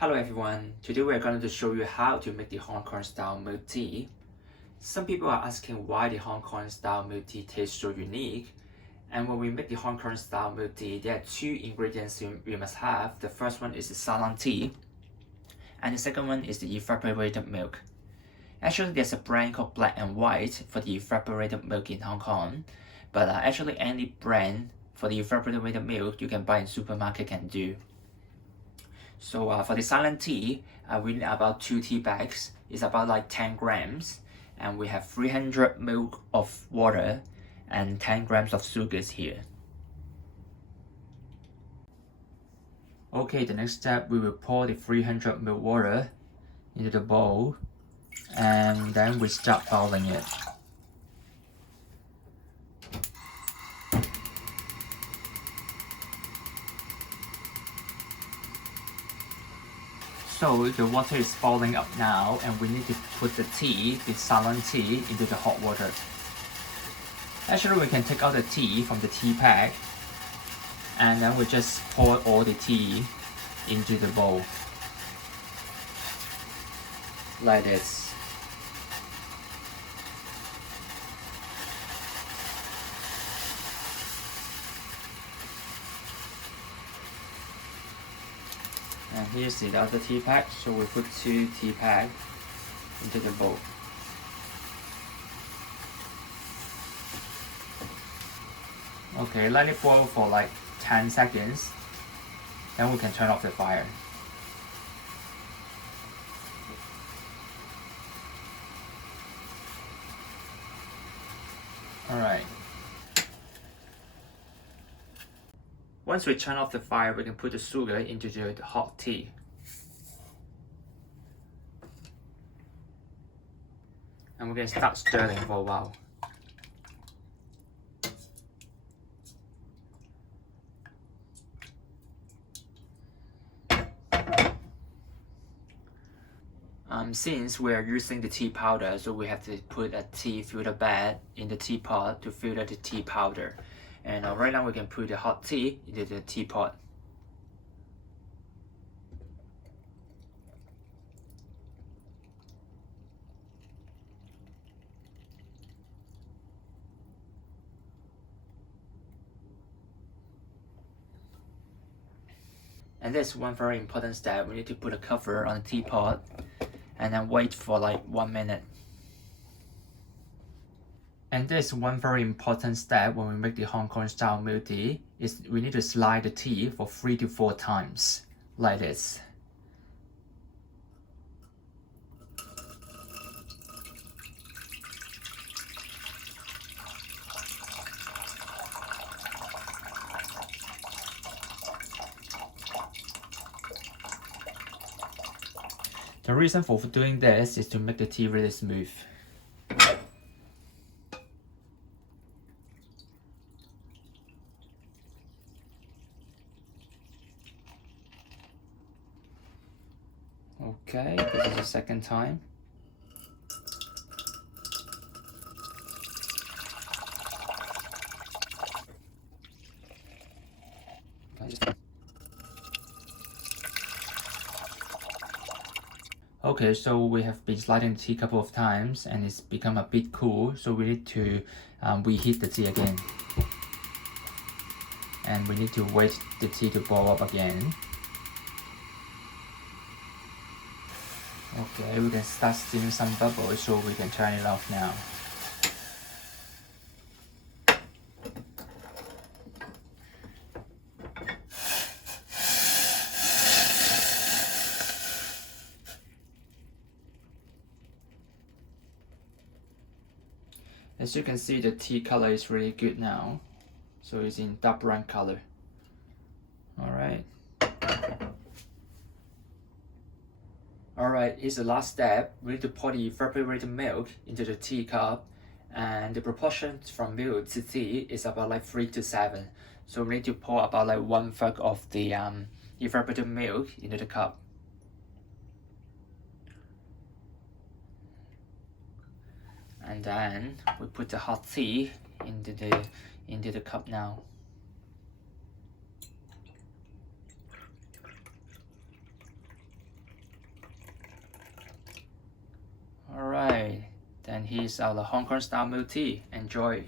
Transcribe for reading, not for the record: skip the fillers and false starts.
Hello everyone, today we're going to show you how to make the Hong Kong style milk tea. Some people are asking why the Hong Kong style milk tea tastes so unique. And when we make the Hong Kong style milk tea, there are two ingredients we must have. The first one is the Ceylon tea, and the second one is the evaporated milk. Actually, there's a brand called Black and White for the evaporated milk in Hong Kong, but actually any brand for the evaporated milk you can buy in supermarket can do. So for the Ceylon tea, we need about 2 tea bags. It's about like 10 grams. And we have 300 ml of water and 10 grams of sugars here. Okay, the next step, we will pour the 300 ml water into the bowl. And then we start boiling it. So the water is boiling up now, and we need to put the Ceylon tea, into the hot water. Actually, we can take out the tea from the tea bag, and then we just pour all the tea into the bowl, like this. And here's the other tea bag, so we put 2 tea bags into the bowl. Okay, let it boil for like 10 seconds, then we can turn off the fire. Alright. Once we turn off the fire, we can put the sugar into the hot tea. And we're going to start stirring for a while. Since we are using the tea powder, so we have to put a tea filter bed in the teapot to filter the tea powder. And right now we can put the hot tea into the teapot. And there's one very important step. We need to put a cover on the teapot and then wait for like 1 minute. And there's one very important step when we make the Hong Kong style milk tea, is we need to slide the tea for 3 to 4 times, like this. The reason for doing this is to make the tea really smooth. Okay, this is the second time. Okay, so we have been sliding the tea a couple of times and it's become a bit cool, so we need to reheat the tea again. And we need to wait the tea to boil up again. Okay, we can start seeing some bubbles, so we can turn it off now. As you can see, the tea color is really good now. So it's in dark brown color. Alright. Alright, here's the last step. We need to pour the evaporated milk into the teacup. And the proportion from milk to tea is about like 3 to 7. So we need to pour about like 1/3 of the evaporated milk into the cup. And then we put the hot tea into the cup now. And here's our Hong Kong style milk tea. Enjoy!